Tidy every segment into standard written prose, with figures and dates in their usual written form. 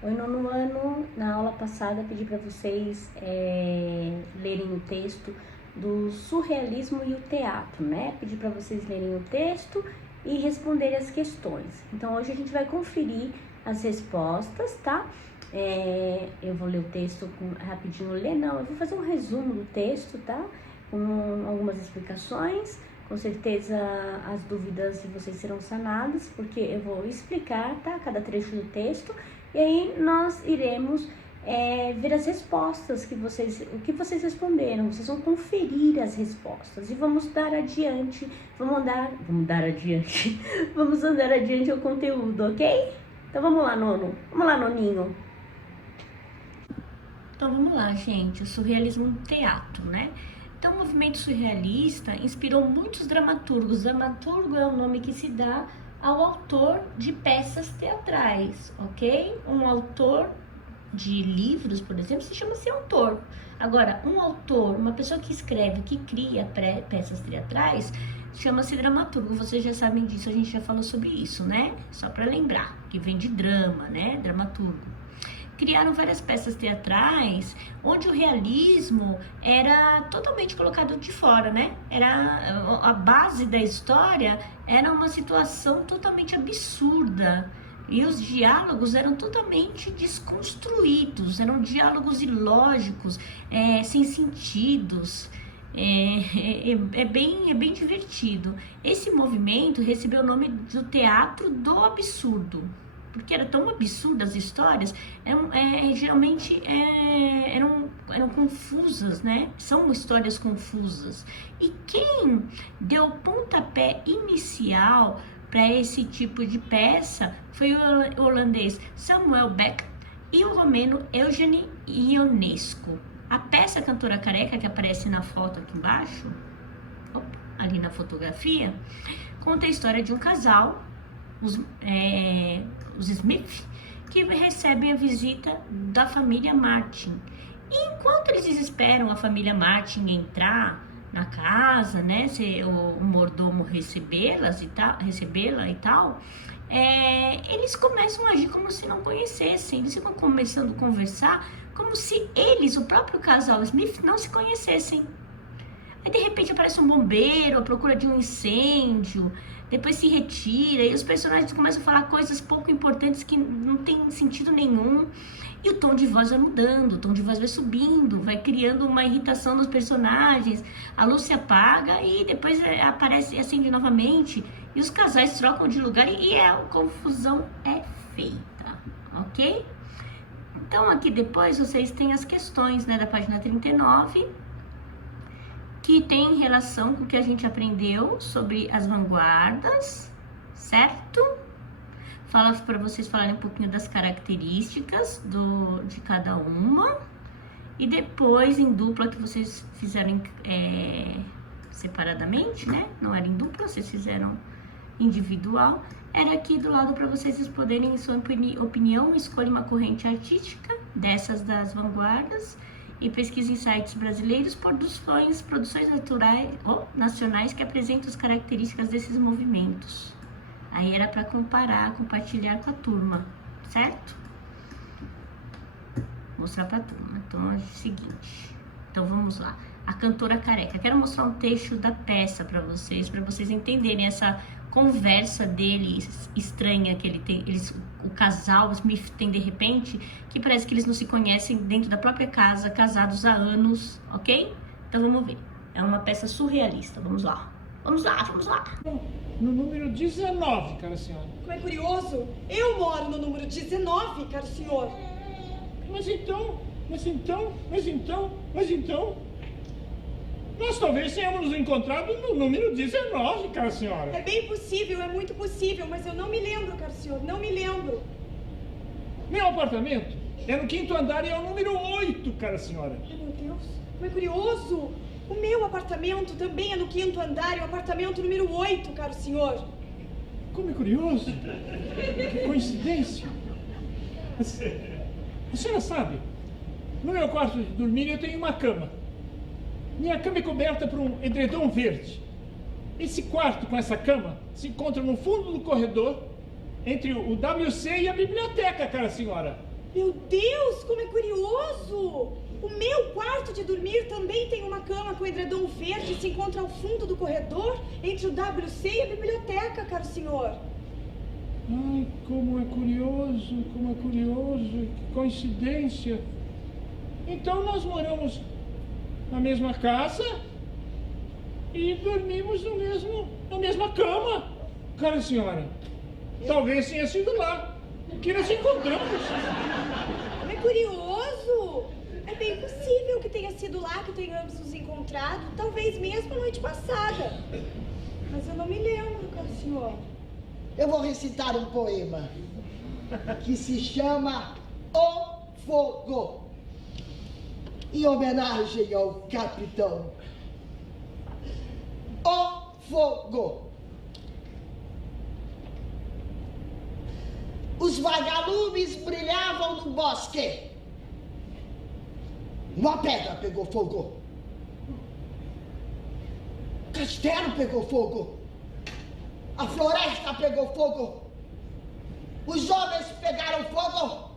Oi, nono ano. Na aula passada pedi para vocês lerem o texto do surrealismo e o teatro, né? Pedi para vocês lerem o texto e responderem as questões. Então hoje a gente vai conferir as respostas, tá? Eu vou ler o texto rapidinho, eu vou fazer um resumo do texto, tá? Com algumas explicações. Com certeza as dúvidas de vocês serão sanadas, porque eu vou explicar, tá? Cada trecho do texto. E aí nós iremos ver as respostas o que vocês responderam. Vocês vão conferir as respostas e vamos dar adiante, vamos andar adiante o conteúdo, ok? Então vamos lá, nono. Vamos lá, noninho. Então vamos lá, gente. O surrealismo no teatro, né? Então, o movimento surrealista inspirou muitos dramaturgos. Dramaturgo é o nome que se dá ao autor de peças teatrais, ok? Um autor de livros, por exemplo, se chama-se autor. Agora, um autor, uma pessoa que escreve, que cria peças teatrais, chama-se dramaturgo. Vocês já sabem disso, a gente já falou sobre isso, né? Só para lembrar, que vem de drama, né? Dramaturgo. Criaram várias peças teatrais onde o realismo era totalmente colocado de fora, né? A base da história era uma situação totalmente absurda e os diálogos eram totalmente desconstruídos, eram diálogos ilógicos, sem sentidos. É bem divertido. Esse movimento recebeu o nome do teatro do absurdo, porque era tão absurda as histórias, geralmente eram confusas, né? São histórias confusas. E quem deu o pontapé inicial para esse tipo de peça foi o holandês Samuel Beckett e o romeno Eugene Ionesco. A peça Cantora Careca, que aparece na foto aqui embaixo, ali na fotografia, conta a história de um casal, os Smith, que recebem a visita da família Martin. E enquanto eles esperam a família Martin entrar na casa, né, o mordomo recebê-la e tal, eles começam a agir como se não conhecessem. Eles ficam começando a conversar como se eles, o próprio casal Smith, não se conhecessem. Aí de repente aparece um bombeiro à procura de um incêndio, depois se retira e os personagens começam a falar coisas pouco importantes que não tem sentido nenhum. E o tom de voz vai mudando, o tom de voz vai subindo, vai criando uma irritação nos personagens. A luz se apaga e depois aparece e acende novamente. E os casais trocam de lugar e a confusão é feita, ok? Então aqui depois vocês têm as questões, né, da página 39, que tem relação com o que a gente aprendeu sobre as vanguardas, certo? Fala para vocês falarem um pouquinho das características de cada uma. E depois, em dupla, que vocês fizeram separadamente, né? Não era em dupla, vocês fizeram individual. Era aqui do lado para vocês responderem em sua opinião. Escolha uma corrente artística dessas das vanguardas e pesquisa em sites brasileiros produções nacionais que apresentam as características desses movimentos. Aí era para comparar, compartilhar com a turma, certo? Mostrar para a turma. Então é o seguinte. Então vamos lá. A Cantora Careca. Quero mostrar um trecho da peça para vocês entenderem essa conversa deles estranha que ele tem, o casal Smith tem de repente, que parece que eles não se conhecem dentro da própria casa, casados há anos, ok? Então vamos ver. É uma peça surrealista. Vamos lá. Vamos lá. No número 19, cara senhora. Como é curioso, eu moro no número 19, caro senhor. Mas então, nós talvez tenhamos nos encontrado no número 19, cara senhora. É bem possível, é muito possível, mas eu não me lembro, caro senhor, não me lembro. Meu apartamento é no 5º andar e é o número 8, cara senhora. Ai, meu Deus, como é curioso. O meu apartamento também é no 5º andar e o apartamento número 8, caro senhor. Como é curioso. Que coincidência. A senhora sabe, no meu quarto de dormir eu tenho uma cama. Minha cama é coberta por um edredom verde. Esse quarto com essa cama se encontra no fundo do corredor, entre o WC e a biblioteca, cara senhora. Meu Deus, como é curioso! O meu quarto de dormir também tem uma cama com edredom verde e se encontra ao fundo do corredor, entre o WC e a biblioteca, caro senhor. Ai, como é curioso, que coincidência. Então nós moramos na mesma casa e dormimos na mesma cama. Cara senhora, talvez tenha sido lá que nos encontramos. Como é curioso! É bem possível que tenha sido lá que tenhamos nos encontrado, talvez mesmo a noite passada. Mas eu não me lembro, caro senhor. Eu vou recitar um poema que se chama O Fogo, em homenagem ao capitão. O Fogo. Os vagalumes brilhavam no bosque. Uma pedra pegou fogo. O castelo pegou fogo. A floresta pegou fogo. Os homens pegaram fogo.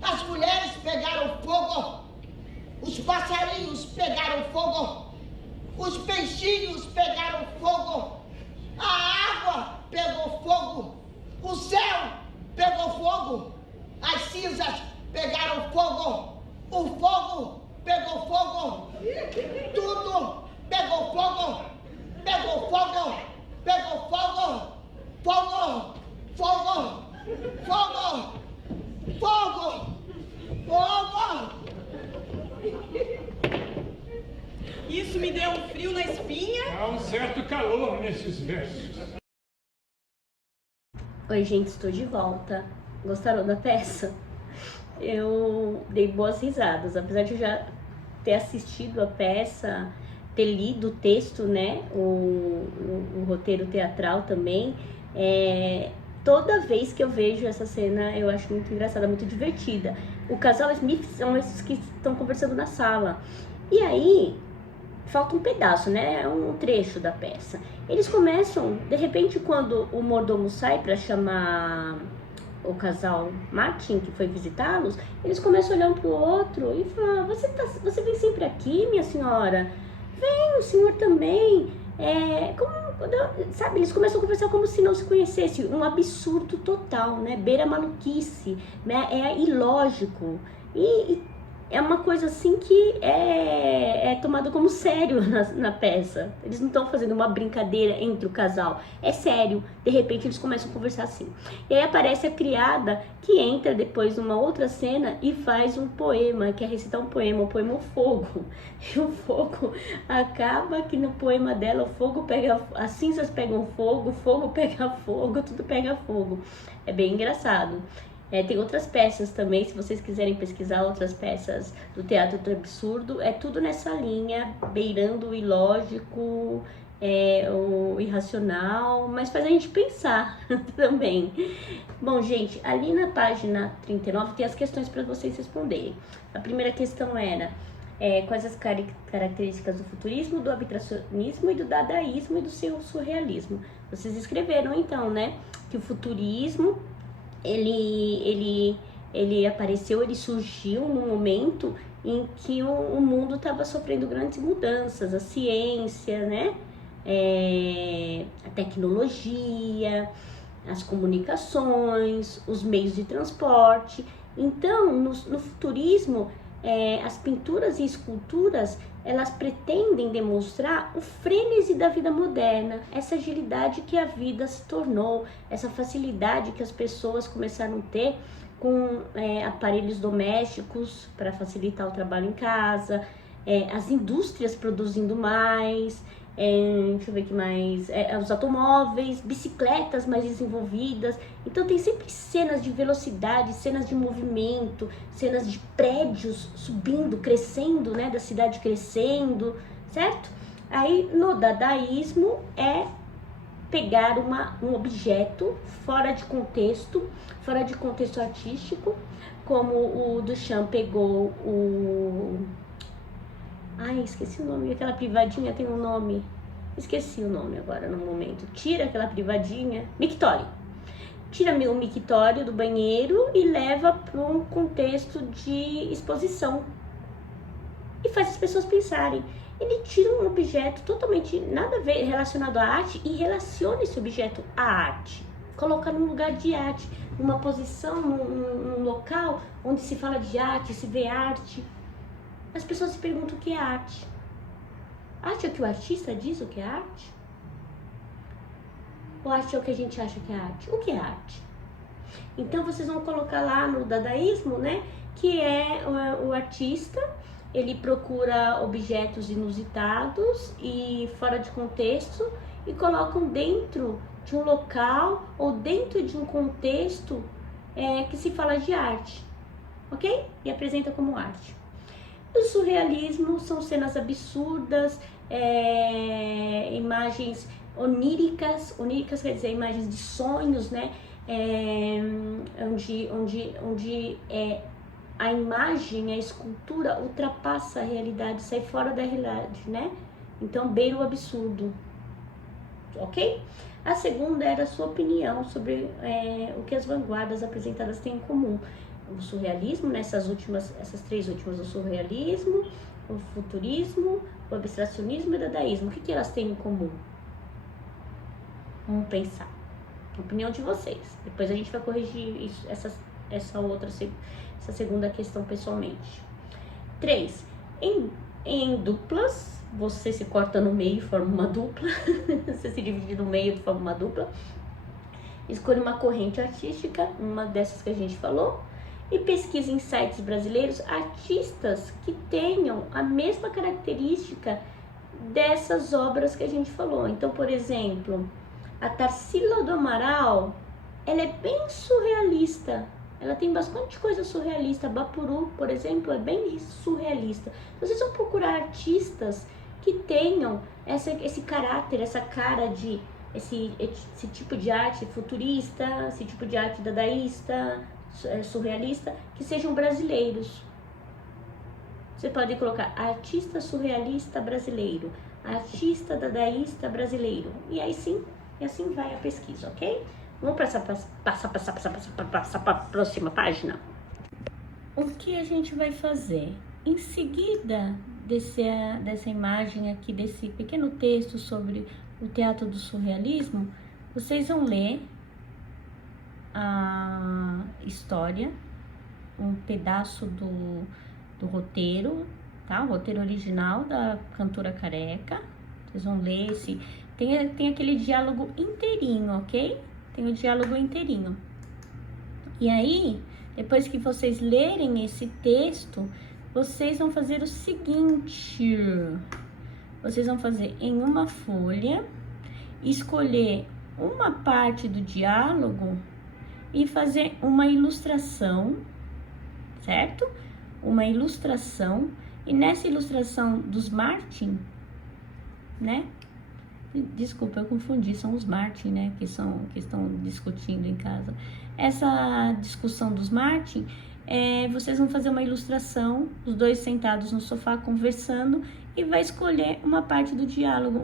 As mulheres pegaram fogo. Os passarinhos pegaram fogo. Os peixinhos pegaram fogo. A água pegou fogo. O céu pegou fogo. As cinzas pegaram fogo. O fogo pegou fogo. Tudo pegou fogo. Pegou fogo. Pegou fogo. Fogo. Fogo. Fogo. Fogo. Fogo. Isso me deu um frio na espinha. Há um certo calor nesses versos. Oi, gente, estou de volta. Gostaram da peça? Eu dei boas risadas, apesar de eu já ter assistido a peça, ter lido o texto, né, o roteiro teatral também. Toda vez que eu vejo essa cena, eu acho muito engraçada, muito divertida. O casal Smith são esses que estão conversando na sala. E aí, falta um pedaço, né, é um trecho da peça. Eles começam, de repente, quando o mordomo sai para chamar o casal Martin, que foi visitá-los, eles começam a olhar um pro outro e falam: você vem sempre aqui, minha senhora? Vem, o senhor também. Sabe, eles começam a conversar como se não se conhecessem. Um absurdo total, né? Beira maluquice, né? É ilógico. E é uma coisa assim que é tomada como sério na peça. Eles não estão fazendo uma brincadeira entre o casal. É sério. De repente eles começam a conversar assim. E aí aparece a criada que entra depois numa outra cena e faz um poema, quer recitar um poema, o poema O Fogo. E o fogo acaba que no poema dela o fogo pega, as cinzas pegam fogo, o fogo pega fogo, tudo pega fogo. É bem engraçado. Tem outras peças também, se vocês quiserem pesquisar outras peças do teatro do absurdo, é tudo nessa linha, beirando o ilógico, o irracional, mas faz a gente pensar também. Bom, gente, ali na página 39 tem as questões para vocês responderem. A primeira questão era: quais as características do futurismo, do habitacionismo e do dadaísmo e do seu surrealismo? Vocês escreveram então, né, que o futurismo ele apareceu, ele surgiu num momento em que o mundo estava sofrendo grandes mudanças, a ciência, né, a tecnologia, as comunicações, os meios de transporte. Então, no futurismo, as pinturas e esculturas, elas pretendem demonstrar o frênese da vida moderna, essa agilidade que a vida se tornou, essa facilidade que as pessoas começaram a ter com aparelhos domésticos para facilitar o trabalho em casa, as indústrias produzindo mais, deixa eu ver o que mais, os automóveis, bicicletas mais desenvolvidas. Então tem sempre cenas de velocidade, cenas de movimento, cenas de prédios subindo, crescendo, né, da cidade crescendo, certo? Aí no dadaísmo é pegar um objeto fora de contexto artístico, como o Duchamp pegou esqueci o nome, aquela privadinha tem um nome, esqueci o nome agora no momento. Tira aquela privadinha, Mictório. tira o mictório do banheiro e leva para um contexto de exposição. E faz as pessoas pensarem. Ele tira um objeto totalmente nada a ver relacionado à arte e relaciona esse objeto à arte. Coloca num lugar de arte, numa posição, num local onde se fala de arte, se vê arte. As pessoas se perguntam o que é arte. Arte é o que o artista diz o que é arte? Ou arte é o que a gente acha que é arte? O que é arte? Então vocês vão colocar lá no dadaísmo, né? Que é o artista, ele procura objetos inusitados e fora de contexto e colocam dentro de um local ou dentro de um contexto que se fala de arte, ok? E apresenta como arte. O surrealismo são cenas absurdas, imagens oníricas quer dizer imagens de sonhos, né? Onde a imagem, a escultura ultrapassa a realidade, sai fora da realidade, né? Então beira o absurdo, ok? A segunda era a sua opinião sobre o que as vanguardas apresentadas têm em comum. O surrealismo, essas três últimas, o surrealismo, o futurismo, o abstracionismo e o dadaísmo, o que elas têm em comum? Vamos pensar. A opinião de vocês. Depois a gente vai corrigir isso, essa segunda questão pessoalmente. 3. Em duplas, você se corta no meio e forma uma dupla. Você se divide no meio e forma uma dupla. Escolha uma corrente artística, uma dessas que a gente falou. E pesquise em sites brasileiros artistas que tenham a mesma característica dessas obras que a gente falou. Então, por exemplo, a Tarsila do Amaral, ela é bem surrealista. Ela tem bastante coisa surrealista. Bapuru, por exemplo, é bem surrealista. Vocês vão procurar artistas que tenham esse caráter, essa cara de esse tipo de arte futurista, esse tipo de arte dadaísta, surrealista, que sejam brasileiros. Você pode colocar artista surrealista brasileiro, artista dadaísta brasileiro, e aí sim, e assim vai a pesquisa, ok? Vamos passar para a próxima página. O que a gente vai fazer? Em seguida dessa imagem aqui, desse pequeno texto sobre o teatro do surrealismo, vocês vão ler a história, um pedaço do roteiro, tá? O roteiro original da Cantora Careca. Vocês vão ler tem aquele diálogo inteirinho, ok? Tem o diálogo inteirinho. E aí, depois que vocês lerem esse texto, vocês vão fazer o seguinte: vocês vão fazer em uma folha, escolher uma parte do diálogo e fazer uma ilustração, certo? Uma ilustração, e nessa ilustração dos Martin, né? Desculpa, eu confundi, são os Martin, né? Que estão discutindo em casa. Essa discussão dos Martin, vocês vão fazer uma ilustração, os dois sentados no sofá conversando, e vai escolher uma parte do diálogo,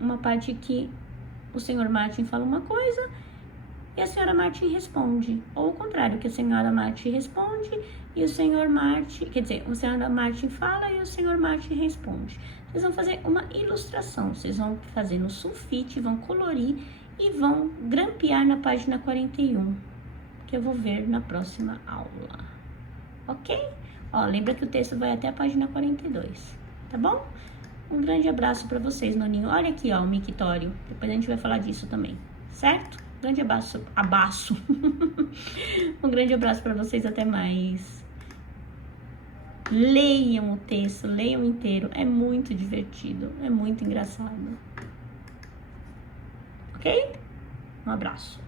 uma parte que o senhor Martin fala uma coisa e a senhora Martin responde, ou o contrário, que a senhora Martin responde e o senhor Martin, quer dizer, a senhora Martin fala e o senhor Martin responde. Vocês vão fazer uma ilustração, vocês vão fazer no sulfite, vão colorir e vão grampear na página 41, que eu vou ver na próxima aula, ok? Ó, lembra que o texto vai até a página 42, tá bom? Um grande abraço para vocês, noninho. Olha aqui, ó, o mictório, depois a gente vai falar disso também, certo? Grande abraço. Um grande abraço para vocês, até mais. Leiam o texto, leiam inteiro, é muito divertido, é muito engraçado. Ok? Um abraço.